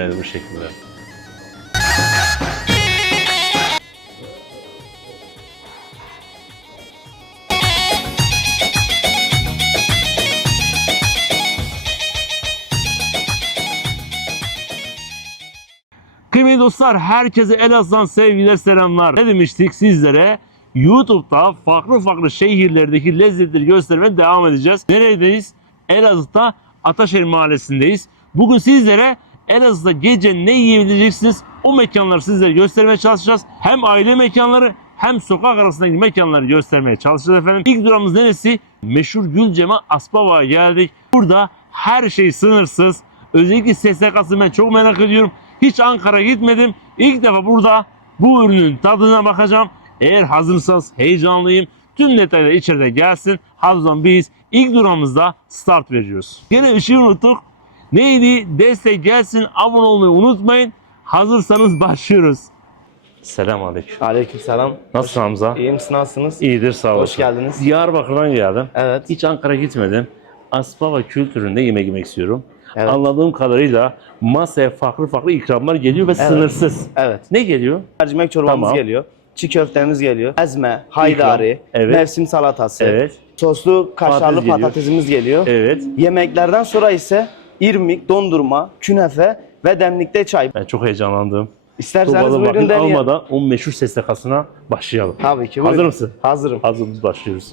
Evet bu şekilde. Kıymetli dostlar herkese Elazığ'dan sevgiler selamlar. Ne demiştik sizlere? YouTube'da farklı farklı şehirlerdeki lezzetleri göstermeye devam edeceğiz. Neredeyiz? Elazığ'da Ataşehir Mahallesi'ndeyiz. Bugün sizlere Elazığ'da gece ne yiyebileceksiniz o mekanları sizlere göstermeye çalışacağız. Hem aile mekanları hem sokak arasındaki mekanları göstermeye çalışacağız efendim. İlk durağımız neresi? Meşhur Gülcema Aspava'ya geldik. Burada her şey sınırsız. Özellikle SSK'sı ben çok merak ediyorum. Hiç Ankara gitmedim. İlk defa burada bu ürünün tadına bakacağım. Eğer hazırsanız heyecanlıyım. Tüm detaylar içeride gelsin. Hazırlan biz ilk durağımızda start veriyoruz. Yine bir şey unuttuk. Neydi? Destek gelsin. Abone olmayı unutmayın. Hazırsanız başlıyoruz. Selam aleyküm. Aleykümselam. Nasılsın Hamza? İyiyim, siz nasılsınız? İyidir sağ olasın. Hoş geldiniz. Diyarbakır'dan geldim. Evet. Hiç Ankara gitmedim. Aspava kültüründe yemek yemek istiyorum. Evet. Anladığım kadarıyla masaya farklı farklı ikramlar geliyor ve sınırsız. Evet. Ne geliyor? Mercimek çorbamız Tamam. geliyor. Çiğ köftemiz geliyor. Ezme, haydari, Evet. mevsim salatası, Evet. soslu kaşarlı Patates geliyor. patatesimiz geliyor. Evet. Yemeklerden sonra ise irmik, dondurma, künefe ve demlikte çay. Ben çok heyecanlandım. İsterseniz Tubalı buyurun vakit deneyin. almadan o meşhur SSK'sına başlayalım. Tabii ki. Hazır buyurun. mısın? Hazırım. Hazırız başlıyoruz.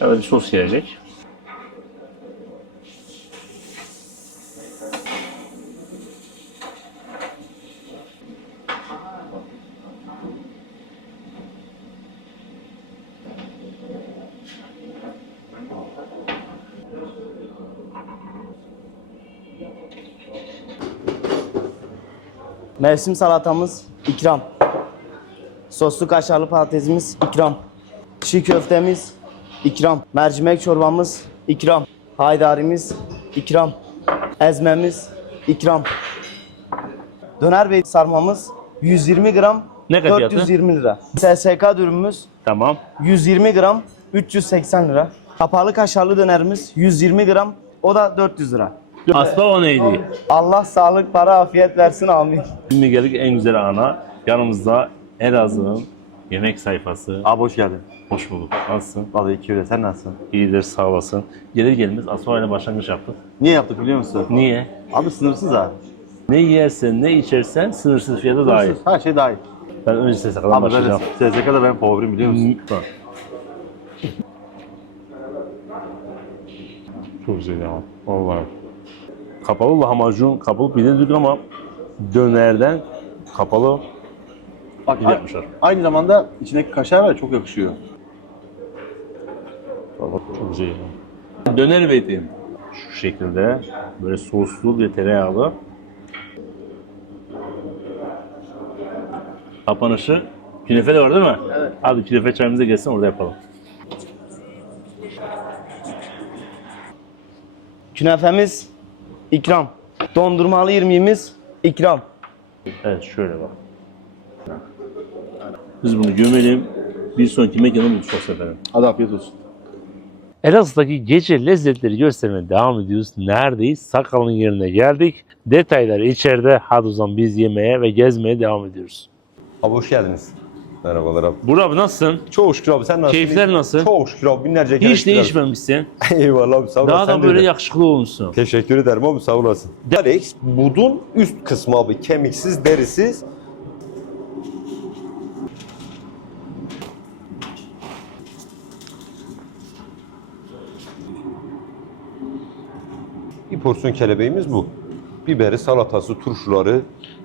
Evet sos gelecek. Mevsim salatamız ikram. Soslu kaşarlı patatesimiz ikram. Çiğ köftemiz ikram. Mercimek çorbamız ikram. Haydarimiz ikram. Ezmemiz ikram. Döner bey sarmamız 120 gram Ne kadar fiyatı? 420 lira. SSK dürümümüz Tamam. 120 gram 380 lira. Kapalı kaşarlı dönerimiz 120 gram o da 400 lira. Aspava neydi? Allah sağlık, para, afiyet versin amin. Şimdi geldik en güzel ana. Yanımızda Elazığ'ın yemek sayfası. Abi hoş geldin. Hoş bulduk. Nasılsın? Vallahi iki öyle. Sen nasılsın? İyidir sağ olasın. Gelir gelmez Aspava ile başlangıç yaptık. Niye yaptık biliyor musun? Niye? Abi sınırsız abi. Ne yersen ne içersen sınırsız fiyata dahil. Sınırsız. Her şey dahil. Ben önce SSK'dan Abi başlayacağım. ben SSK'da benim favorim biliyor musun? Bak. Çok güzel ya. Vallahi. Kapalı lahmacun, kapalı pide dedik ama dönerden kapalı Bak pide yapmışlar. aynı zamanda içindeki kaşar var ya çok yakışıyor. Bak çok güzel. Döner beytim. Şu şekilde böyle soslu ve tereyağlı. Kapanışı künefe de var değil mi? Evet. Hadi künefe çayımıza gelsin orada yapalım. Künefemiz ikram. Dondurmalı irmiğimiz ikram. Evet şöyle bak. Biz bunu gömelim. Bir sonraki mekana buluşacağız efendim. Hadi afiyet olsun. Elazığ'daki gece lezzetleri göstermeye devam ediyoruz. Neredeyiz? Sakalın yerine geldik. Detaylar içeride. Hadi o zaman biz yemeye ve gezmeye devam ediyoruz. Abi hoş geldiniz. Merhabalar abi. Burak abi nasılsın? Çok şükür abi sen nasılsın? Keyifler nasıl? Çok şükür abi binlerce kere Hiç şükür abi. değişmemişsin. Eyvallah abi sağ olasın. Daha da böyle öyle. yakışıklı olmuşsun. Teşekkür ederim abi sağ olasın. Alex budun üst kısmı abi kemiksiz derisiz. Porsiyon kelebeğimiz bu. Biberi, salatası, turşuları,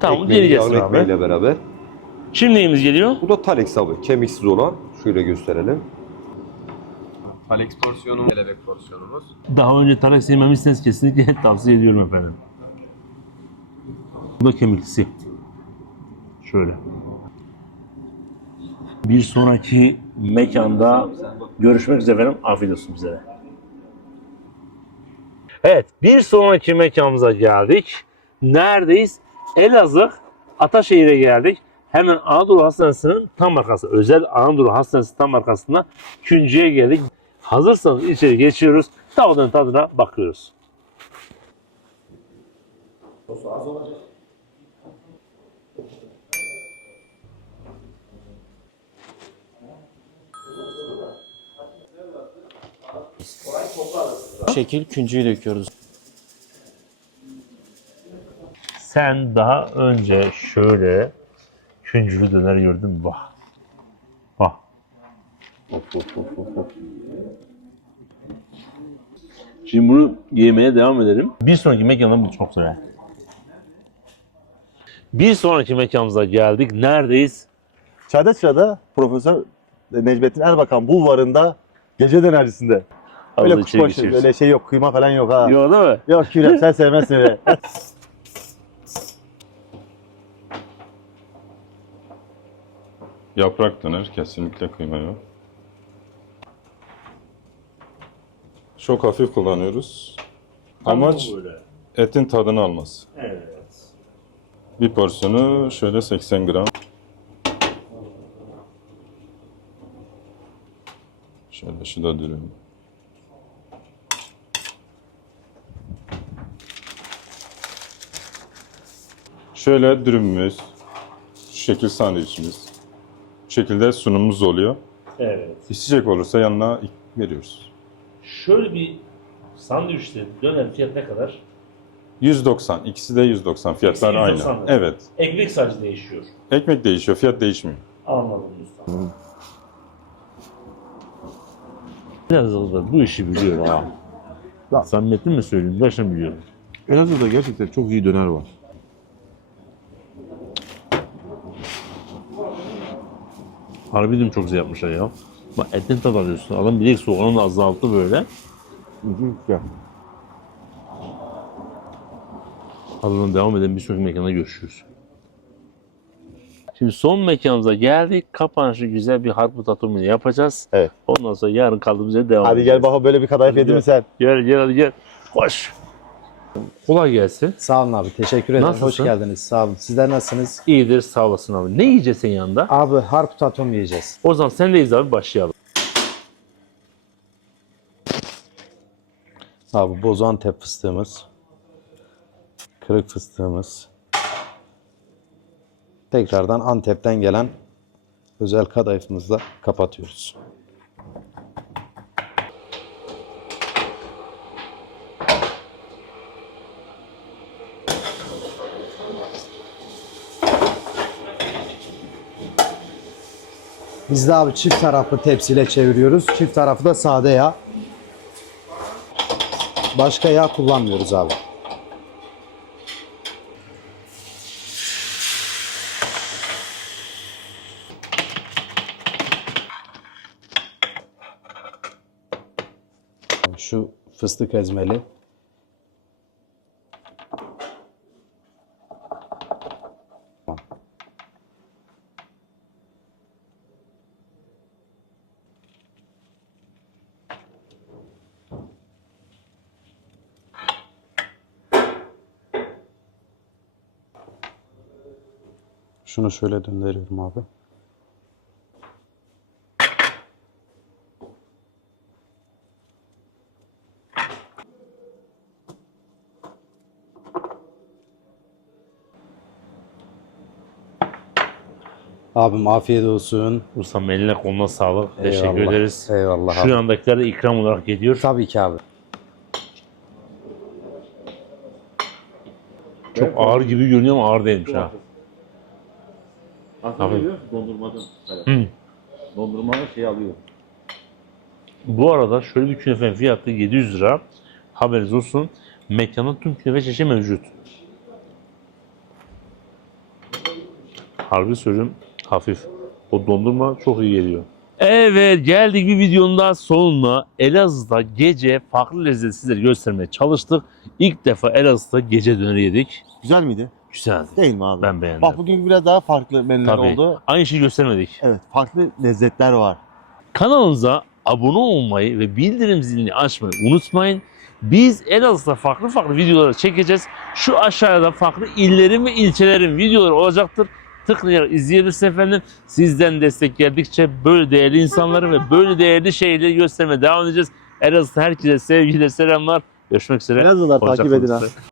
Tamam ekmeği, geri gelsin yağlı abi. ekmeğiyle beraber. Şimdi neyimiz geliyor? Bu da Talex abi kemiksiz olan. Şöyle gösterelim. Alex porsiyonu, kelebek porsiyonumuz. Daha önce tarak yememişseniz kesinlikle tavsiye ediyorum efendim. Bu da kemiklisi. Şöyle. Bir sonraki mekanda görüşmek üzere efendim. Afiyet olsun bize. Evet, bir sonraki mekanımıza geldik. Neredeyiz? Elazığ, Ataşehir'e geldik. Hemen Anadolu Hastanesi'nin tam arkası, özel Anadolu Hastanesi tam arkasında Küncü'ye geldik. Hazırsanız içeri geçiyoruz. Tavukların tadına bakıyoruz. Bu şekil küncüyü döküyoruz. Sen daha önce şöyle küncülü döner gördün mü? Bak. Bak. Şimdi bunu yemeye devam edelim. Bir sonraki mekanda bu çok güzel. Bir sonraki mekanımıza geldik. Neredeyiz? Çağdaşça'da Profesör Necmettin Erbakan bulvarında gece dönercisinde. Öyle kuşbaşı, geçiyoruz. öyle şey yok, kıyma falan yok ha. Yok, değil mi? yok Kürem sen sevmezsin öyle. Yaprak döner kesinlikle kıyma yok. Çok hafif kullanıyoruz. Amaç etin tadını alması. Evet. Bir porsiyonu şöyle 80 gram. Şöyle şu da dürüm. Şöyle dürümümüz, şu şekil sandviçimiz, bu şekilde sunumumuz oluyor. Evet. İsteyecek olursa yanına veriyoruz. Şöyle bir sandviçte döner fiyat ne kadar? 190. ikisi de 190. Fiyatlar İkisi aynı. 190 lira. Evet. Ekmek sadece değişiyor. Ekmek değişiyor, fiyat değişmiyor. Anladım usta. Elazığ'da bu işi biliyor ha. Ya. Samimiyetle mi söyleyeyim? Başım biliyorum. Elazığ'da gerçekten çok iyi döner var. Harbi diyorum çok güzel yapmışlar ya. Bak etin tadı alıyorsun. Adam bilek soğanını da azalttı böyle. Güzel. Ardından devam edelim. Bir sonraki mekanda görüşürüz. Şimdi son mekanımıza geldik. Kapanışı güzel bir harp tatımını yapacağız. Evet. Ondan sonra yarın kaldığımız yere devam Hadi edeceğiz. gel bakalım böyle bir kadayıf yedin mi sen? Gel gel hadi gel. Koş. Kolay gelsin. Sağ olun abi. Teşekkür ederim. Nasılsın? Hoş geldiniz. Sağ olun. Sizler nasılsınız? İyidir sağ olasın abi. Ne yiyeceksin yanında? Abi harp tatom yiyeceğiz. O zaman sendeyiz abi başlayalım. Abi bozu antep fıstığımız. Kırık fıstığımız. Tekrardan Antep'ten gelen özel kadayıfımızla kapatıyoruz. Biz de abi çift taraflı tepsiyle çeviriyoruz. Çift tarafı da sade yağ. Başka yağ kullanmıyoruz abi. Şu fıstık ezmeli. Şunu şöyle döndürüyorum abi. Abim afiyet olsun. Ustam eline koluna sağlık. Teşekkür Eyvallah. ederiz. Eyvallah Şu abi. yandakiler de ikram olarak geliyor. Tabii ki abi. Çok ağır gibi görünüyor ama ağır değilmiş ha. Aslında Tabii. dondurmadan. Hı. Dondurmanın şey alıyor. Bu arada şöyle bir künefenin fiyatı 700 lira. Haberiniz olsun. Mekanın tüm künefe çeşidi mevcut. Harbi söylüyorum hafif. O dondurma çok iyi geliyor. Evet geldik bir videonun daha sonuna. Elazığ'da gece farklı lezzet sizlere göstermeye çalıştık. İlk defa Elazığ'da gece döneri yedik. Güzel miydi? Güzeldi. Değil mi abi? Ben beğendim. Bak bugün biraz daha farklı menüler Tabii. oldu. Aynı şeyi göstermedik. Evet farklı lezzetler var. Kanalımıza abone olmayı ve bildirim zilini açmayı unutmayın. Biz Elazığ'da farklı farklı videoları çekeceğiz. Şu aşağıda farklı illerin ve ilçelerin videoları olacaktır. Tıklayarak izleyebilirsiniz efendim. Sizden destek geldikçe böyle değerli insanları ve böyle değerli şeyleri göstermeye devam edeceğiz. Elazığ'da herkese sevgiler, selamlar. Görüşmek üzere. Elazığ'lar takip edin ha.